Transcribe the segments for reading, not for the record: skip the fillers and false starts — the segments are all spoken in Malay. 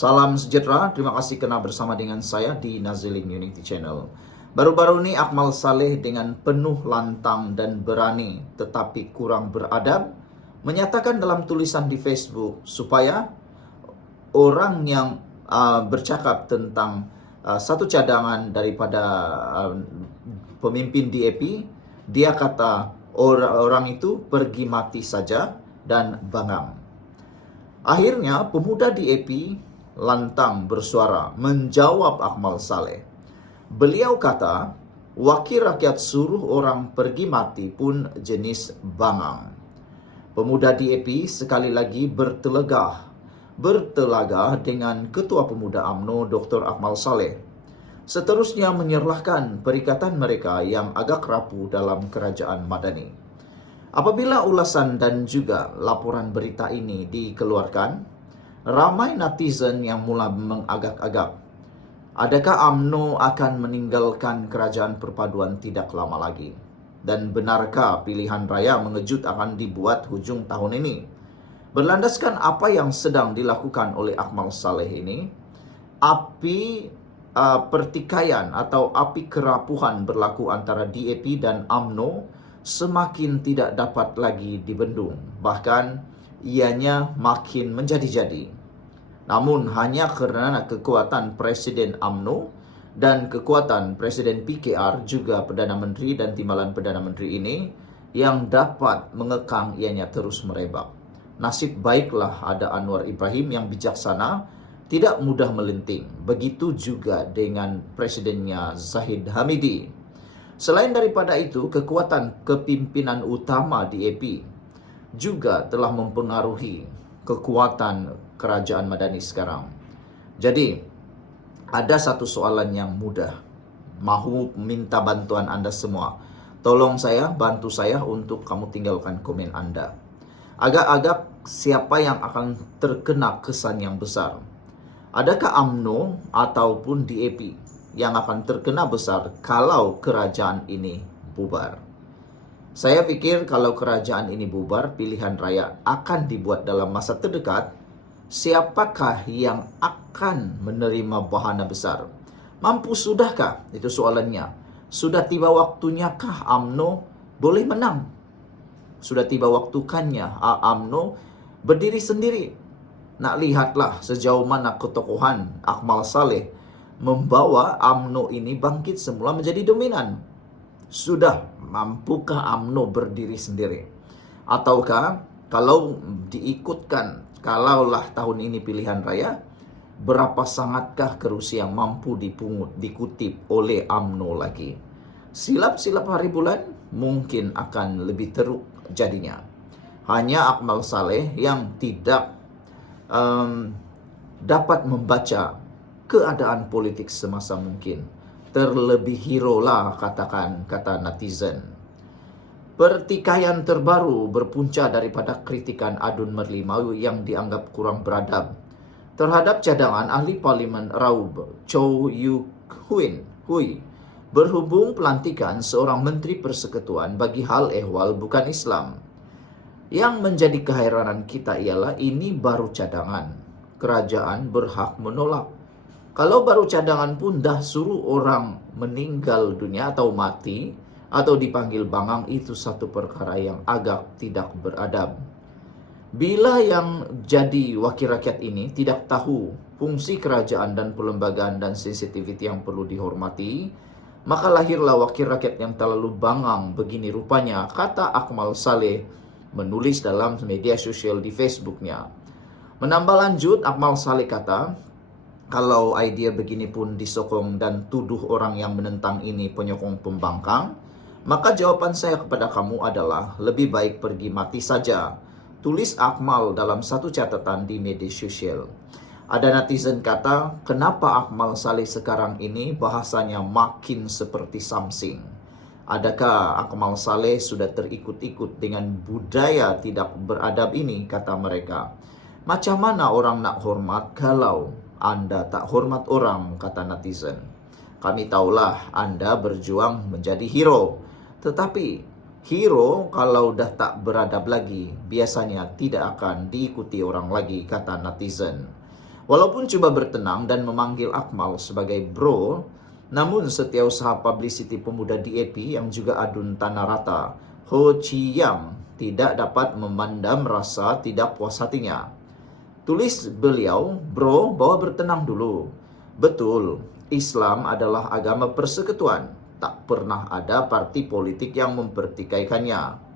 Salam sejahtera, terima kasih kena bersama dengan saya di Nazilin Unity Channel. Baru-baru ini Akmal Saleh dengan penuh lantang dan berani tetapi kurang beradab menyatakan dalam tulisan di Facebook supaya orang yang bercakap tentang satu cadangan daripada pemimpin DAP, dia kata orang itu pergi mati saja dan bangang. Akhirnya pemuda DAP lantang bersuara menjawab Akmal Saleh. Beliau kata, wakil rakyat suruh orang pergi mati pun jenis bangang. Pemuda DAP sekali lagi bertelagah dengan Ketua Pemuda UMNO Dr. Akmal Saleh. Seterusnya menyerahkan perikatan mereka yang agak rapuh dalam kerajaan Madani. Apabila ulasan dan juga laporan berita ini dikeluarkan, ramai netizen yang mulai mengagak-agak. Adakah UMNO akan meninggalkan kerajaan perpaduan tidak lama lagi? Dan benarkah pilihan raya mengejut akan dibuat hujung tahun ini? Berlandaskan apa yang sedang dilakukan oleh Akmal Saleh ini, api pertikaian atau api kerapuhan berlaku antara DAP dan UMNO semakin tidak dapat lagi dibendung. Bahkan ianya makin menjadi-jadi. Namun hanya kerana kekuatan Presiden UMNO dan kekuatan Presiden PKR juga Perdana Menteri dan Timbalan Perdana Menteri ini yang dapat mengekang ianya terus merebak. Nasib baiklah ada Anwar Ibrahim yang bijaksana, tidak mudah melenting. Begitu juga dengan Presidennya Zahid Hamidi. Selain daripada itu, kekuatan kepimpinan utama DAP juga telah mempengaruhi kekuatan kerajaan Madani sekarang. Jadi, ada satu soalan yang mudah. Mahu minta bantuan Anda semua. Tolong saya, bantu saya untuk kamu tinggalkan komen Anda. Agak-agak siapa yang akan terkena kesan yang besar? Adakah UMNO ataupun DAP yang akan terkena besar kalau kerajaan ini bubar? Saya pikir kalau kerajaan ini bubar, pilihan raya akan dibuat dalam masa terdekat. Siapakah yang akan menerima bahana besar? Mampu sudahkah? Itu soalannya. Sudah tiba waktunya kah UMNO boleh menang? Sudah tiba waktukannya UMNO berdiri sendiri. Nak lihatlah sejauh mana ketokohan Akmal Saleh membawa UMNO ini bangkit semula menjadi dominan. Sudah mampukah UMNO berdiri sendiri? Ataukah kalau diikutkan, kalaulah tahun ini pilihan raya, berapa sangatkah kerusi yang mampu dikutip oleh UMNO lagi? Silap-silap hari bulan mungkin akan lebih teruk jadinya. Hanya Akmal Saleh yang tidak dapat membaca keadaan politik semasa mungkin. Terlebih hero lah kata netizen. Pertikaian terbaru berpunca daripada kritikan Adun Merlimau yang dianggap kurang beradab terhadap cadangan ahli parlimen Raub Chow Yuk Hui berhubung pelantikan seorang menteri persekutuan bagi hal ehwal bukan Islam. Yang menjadi keheranan kita ialah ini baru cadangan. Kerajaan berhak menolak. Kalau baru cadangan pun dah suruh orang meninggal dunia atau mati atau dipanggil bangang, itu satu perkara yang agak tidak beradab. Bila yang jadi wakil rakyat ini tidak tahu fungsi kerajaan dan perlembagaan dan sensitiviti yang perlu dihormati, maka lahirlah wakil rakyat yang terlalu bangang begini rupanya, kata Akmal Saleh menulis dalam media sosial di Facebooknya. Menambah lanjut, Akmal Saleh kata, kalau idea begini pun disokong dan tuduh orang yang menentang ini penyokong pembangkang, maka jawaban saya kepada kamu adalah lebih baik pergi mati saja. Tulis Akmal dalam satu catatan di media sosial. Ada netizen kata, kenapa Akmal Saleh sekarang ini bahasanya makin seperti Samsing? Adakah Akmal Saleh sudah terikut-ikut dengan budaya tidak beradab ini, kata mereka. Macam mana orang nak hormat kalau Anda tak hormat orang, kata netizen. Kami tahulah Anda berjuang menjadi hero. Tetapi hero kalau dah tak beradab lagi, biasanya tidak akan diikuti orang lagi, kata netizen. Walaupun coba bertenang dan memanggil Akmal sebagai bro, namun setiausaha publicity pemuda DAP yang juga adun tanah rata, Ho Chi Yang, tidak dapat memandam rasa tidak puas hatinya. Tulis beliau, bro, bawa bertenang dulu. Betul, Islam adalah agama persekutuan. Tak pernah ada parti politik yang mempertikaikannya.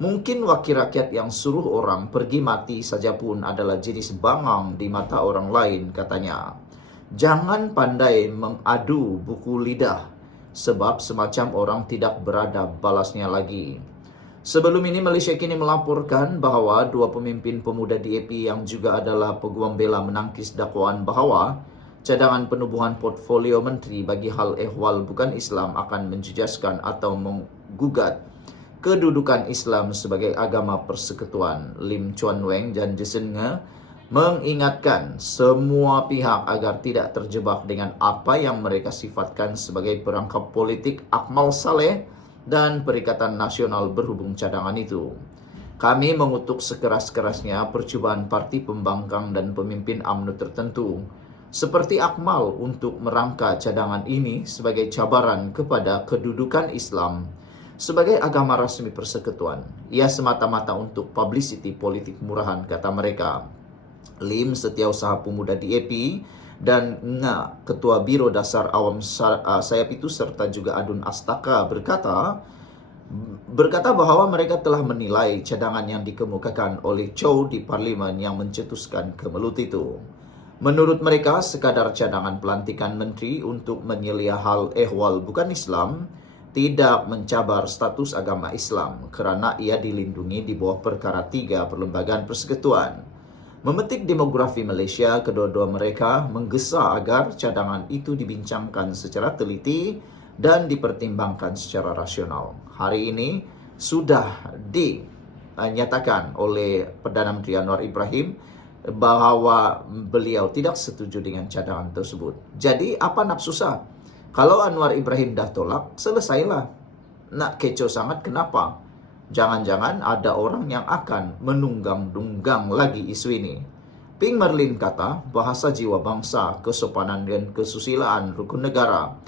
Mungkin wakil rakyat yang suruh orang pergi mati saja pun adalah jenis bangang di mata orang lain, katanya. Jangan pandai mengadu buku lidah, sebab semacam orang tidak beradab, balasnya lagi. Sebelum ini Malaysia kini melaporkan bahawa dua pemimpin pemuda DAP yang juga adalah peguam bela menangkis dakwaan bahawa cadangan penubuhan portfolio menteri bagi hal ehwal bukan Islam akan menjejaskan atau menggugat kedudukan Islam sebagai agama persekutuan. Lim Chuan Weng dan Jason Nge mengingatkan semua pihak agar tidak terjebak dengan apa yang mereka sifatkan sebagai perangkap politik Akmal Saleh dan Perikatan Nasional berhubung cadangan itu. Kami mengutuk sekeras-kerasnya percubaan parti pembangkang dan pemimpin UMNO tertentu seperti Akmal untuk merangka cadangan ini sebagai cabaran kepada kedudukan Islam sebagai agama rasmi persekutuan. Ia semata-mata untuk publicity politik murahan, kata mereka. Lim, Setiausaha Pemuda DAP, dan Nga, Ketua Biro Dasar Awam Sayap itu serta juga Adun Astaka berkata bahawa mereka telah menilai cadangan yang dikemukakan oleh Chow di Parlimen yang mencetuskan kemelut itu. Menurut mereka, sekadar cadangan pelantikan menteri untuk menyelia hal ehwal bukan Islam tidak mencabar status agama Islam kerana ia dilindungi di bawah perkara 3 Perlembagaan Persekutuan. Memetik demografi Malaysia, kedua-dua mereka menggesa agar cadangan itu dibincangkan secara teliti dan dipertimbangkan secara rasional. Hari ini sudah dinyatakan oleh Perdana Menteri Anwar Ibrahim bahawa beliau tidak setuju dengan cadangan tersebut. Jadi apa nak susah? Kalau Anwar Ibrahim dah tolak, selesailah. Nak kecoh sangat, kenapa? Jangan-jangan ada orang yang akan menunggang-nunggang lagi isu ini. Ping Merlin kata, bahasa jiwa bangsa, kesopanan dan kesusilaan rukun negara.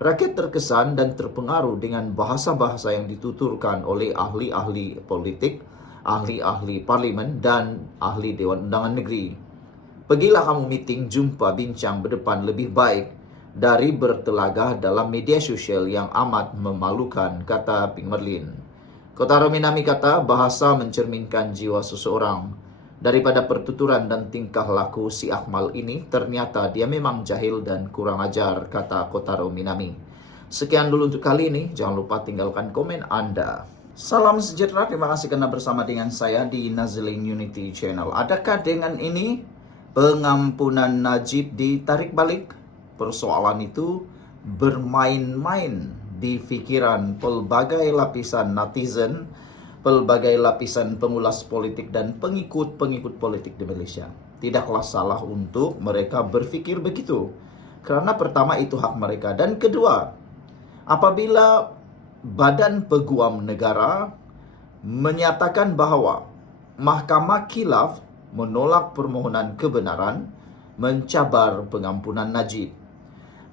Rakyat terkesan dan terpengaruh dengan bahasa-bahasa yang dituturkan oleh ahli-ahli politik, ahli-ahli parlimen dan ahli Dewan Undangan Negeri. Pergilah kamu meeting, jumpa, bincang berdepan lebih baik dari bertelagah dalam media sosial yang amat memalukan, kata Ping Merlin. Kotaro Minami kata bahasa mencerminkan jiwa seseorang. Daripada pertuturan dan tingkah laku si Akmal ini, ternyata dia memang jahil dan kurang ajar, kata Kotaro Minami. Sekian dulu untuk kali ini, jangan lupa tinggalkan komen Anda. Salam sejahtera, terima kasih kerana bersama dengan saya di Nazlin Unity Channel. Adakah dengan ini pengampunan Najib ditarik balik? Persoalan itu bermain-main di fikiran pelbagai lapisan netizen, pelbagai lapisan pengulas politik dan pengikut-pengikut politik di Malaysia. Tidaklah salah untuk mereka berfikir begitu. Kerana pertama itu hak mereka. Dan kedua, apabila Badan Peguam Negara menyatakan bahawa Mahkamah Khilaf menolak permohonan kebenaran mencabar pengampunan Najib.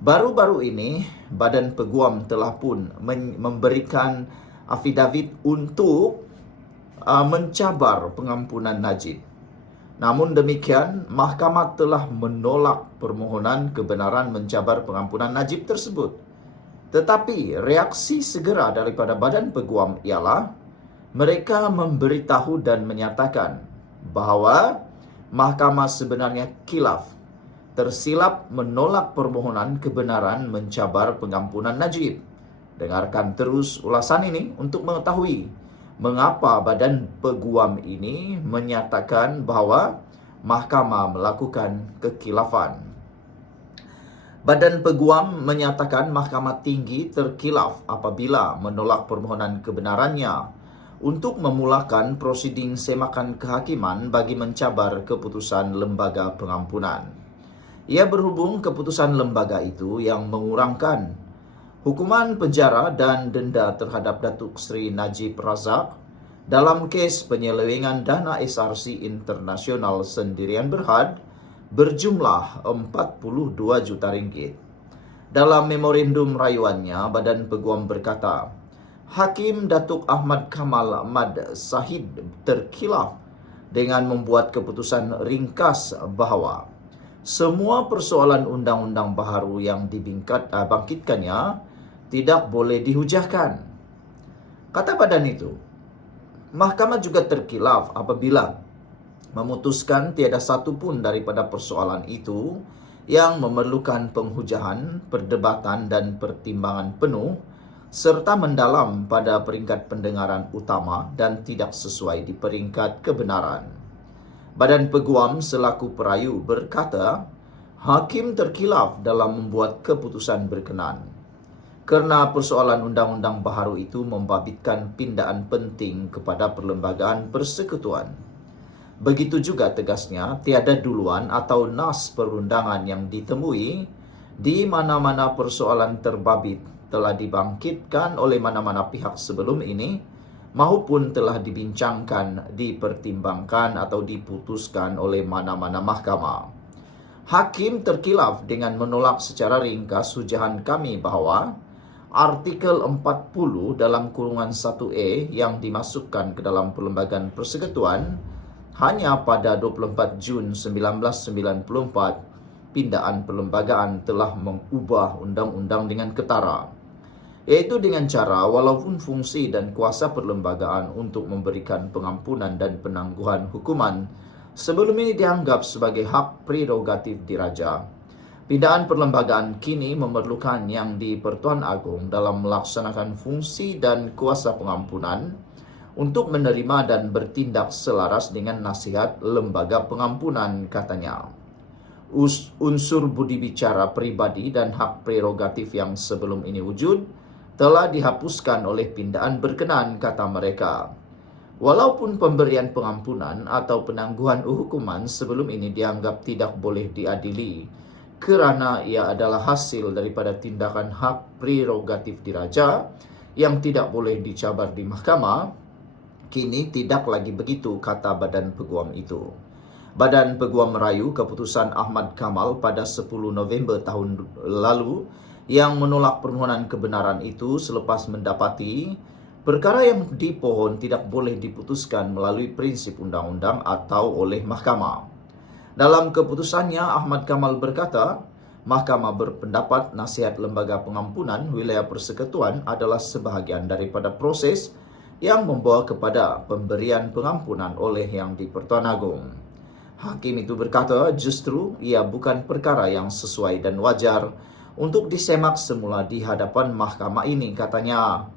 Baru-baru ini, Badan Peguam telah pun memberikan afidavit untuk mencabar pengampunan Najib. Namun demikian, Mahkamah telah menolak permohonan kebenaran mencabar pengampunan Najib tersebut. Tetapi reaksi segera daripada Badan Peguam ialah mereka memberitahu dan menyatakan bahawa Mahkamah sebenarnya khilaf, tersilap menolak permohonan kebenaran mencabar pengampunan Najib. Dengarkan terus ulasan ini untuk mengetahui mengapa Badan Peguam ini menyatakan bahawa Mahkamah melakukan kekhilafan. Badan Peguam menyatakan Mahkamah Tinggi terkhilaf apabila menolak permohonan kebenarannya untuk memulakan prosiding semakan kehakiman bagi mencabar keputusan Lembaga Pengampunan. Ia berhubung keputusan lembaga itu yang mengurangkan hukuman penjara dan denda terhadap Datuk Seri Najib Razak dalam kes penyelewengan dana SRC Internasional Sendirian Berhad berjumlah 42 juta ringgit. Dalam memorandum rayuannya, Badan Peguam berkata, Hakim Datuk Ahmad Kamal Ahmad Sahid terkhilaf dengan membuat keputusan ringkas bahawa semua persoalan undang-undang baharu yang dibangkitkannya tidak boleh dihujahkan. Kata badan itu, Mahkamah juga terkhilaf apabila memutuskan tiada satu pun daripada persoalan itu yang memerlukan penghujahan, perdebatan dan pertimbangan penuh serta mendalam pada peringkat pendengaran utama dan tidak sesuai di peringkat kebenaran. Badan Peguam selaku perayu berkata, Hakim terkhilaf dalam membuat keputusan berkenan kerana persoalan undang-undang baharu itu membabitkan pindaan penting kepada Perlembagaan Persekutuan. Begitu juga tegasnya, tiada duluan atau nas perundangan yang ditemui di mana-mana persoalan terbabit telah dibangkitkan oleh mana-mana pihak sebelum ini maupun telah dibincangkan, dipertimbangkan atau diputuskan oleh mana-mana mahkamah. Hakim terkhilaf dengan menolak secara ringkas hujahan kami bahawa Artikel 40 dalam kurungan 1A yang dimasukkan ke dalam Perlembagaan Persekutuan hanya pada 24 Jun 1994 pindaan perlembagaan telah mengubah undang-undang dengan ketara, iaitu dengan cara walaupun fungsi dan kuasa perlembagaan untuk memberikan pengampunan dan penangguhan hukuman sebelum ini dianggap sebagai hak prerogatif diraja, pindaan perlembagaan kini memerlukan yang di-Pertuan Agong dalam melaksanakan fungsi dan kuasa pengampunan untuk menerima dan bertindak selaras dengan nasihat lembaga pengampunan, katanya. Unsur budi bicara pribadi dan hak prerogatif yang sebelum ini wujud telah dihapuskan oleh pindaan berkenan, kata mereka. Walaupun pemberian pengampunan atau penangguhan hukuman sebelum ini dianggap tidak boleh diadili kerana ia adalah hasil daripada tindakan hak prerogatif diraja yang tidak boleh dicabar di mahkamah, kini tidak lagi begitu, kata Badan Peguam itu. Badan Peguam merayu keputusan Ahmad Kamal pada 10 November tahun lalu yang menolak permohonan kebenaran itu selepas mendapati perkara yang dipohon tidak boleh diputuskan melalui prinsip undang-undang atau oleh mahkamah. Dalam keputusannya, Ahmad Kamal berkata, Mahkamah berpendapat nasihat Lembaga Pengampunan Wilayah Persekutuan adalah sebahagian daripada proses yang membawa kepada pemberian pengampunan oleh Yang di-Pertuan Agong. Hakim itu berkata, justru ia bukan perkara yang sesuai dan wajar untuk disemak semula di hadapan mahkamah ini, katanya.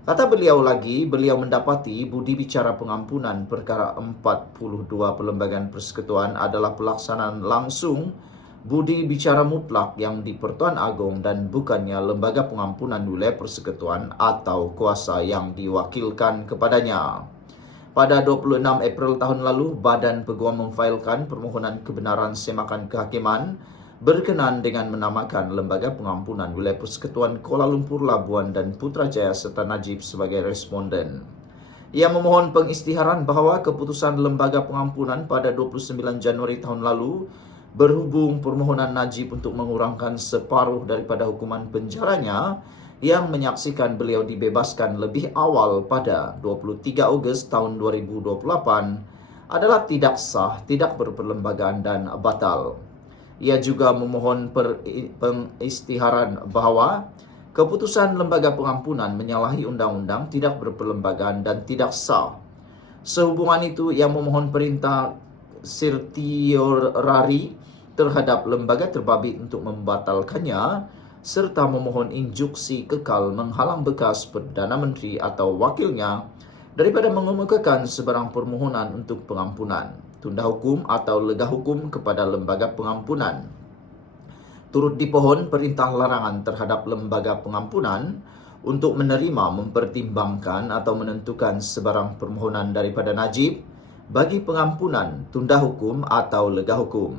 Kata beliau lagi, beliau mendapati budi bicara pengampunan perkara 42 Perlembagaan Persekutuan adalah pelaksanaan langsung budi bicara mutlak yang di-Pertuan Agong dan bukannya Lembaga Pengampunan Wilayah Persekutuan atau kuasa yang diwakilkan kepadanya. Pada 26 April tahun lalu, Badan Peguam memfailkan permohonan kebenaran semakan kehakiman berkenan dengan menamakan Lembaga Pengampunan Wilayah Persekutuan Kuala Lumpur, Labuan dan Putrajaya serta Najib sebagai responden. Ia memohon pengisytiharan bahawa keputusan Lembaga Pengampunan pada 29 Januari tahun lalu berhubung permohonan Najib untuk mengurangkan separuh daripada hukuman penjaranya yang menyaksikan beliau dibebaskan lebih awal pada 23 Ogos tahun 2028 adalah tidak sah, tidak berperlembagaan dan batal. Ia juga memohon pengisytiharan bahawa keputusan Lembaga Pengampunan menyalahi undang-undang, tidak berperlembagaan dan tidak sah. Sehubungan itu, ia memohon perintah sertiorari terhadap lembaga terbabit untuk membatalkannya serta memohon injuksi kekal menghalang bekas Perdana Menteri atau wakilnya daripada mengemukakan sebarang permohonan untuk pengampunan, tunda hukum atau lega hukum kepada Lembaga Pengampunan. Turut dipohon perintah larangan terhadap Lembaga Pengampunan untuk menerima, mempertimbangkan atau menentukan sebarang permohonan daripada Najib bagi pengampunan, tunda hukum atau lega hukum.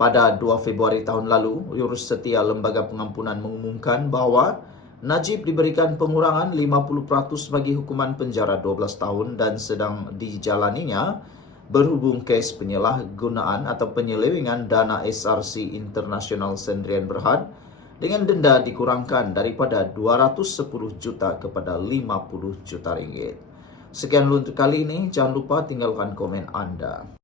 Pada 2 Februari tahun lalu, Urus Setia Lembaga Pengampunan mengumumkan bahawa Najib diberikan pengurangan 50% bagi hukuman penjara 12 tahun dan sedang dijalaninya berhubung kes penyalahgunaan atau penyelewengan dana SRC Internasional Sendirian Berhad dengan denda dikurangkan daripada 210 juta kepada 50 juta ringgit. Sekian dulu untuk kali ini, jangan lupa tinggalkan komen anda.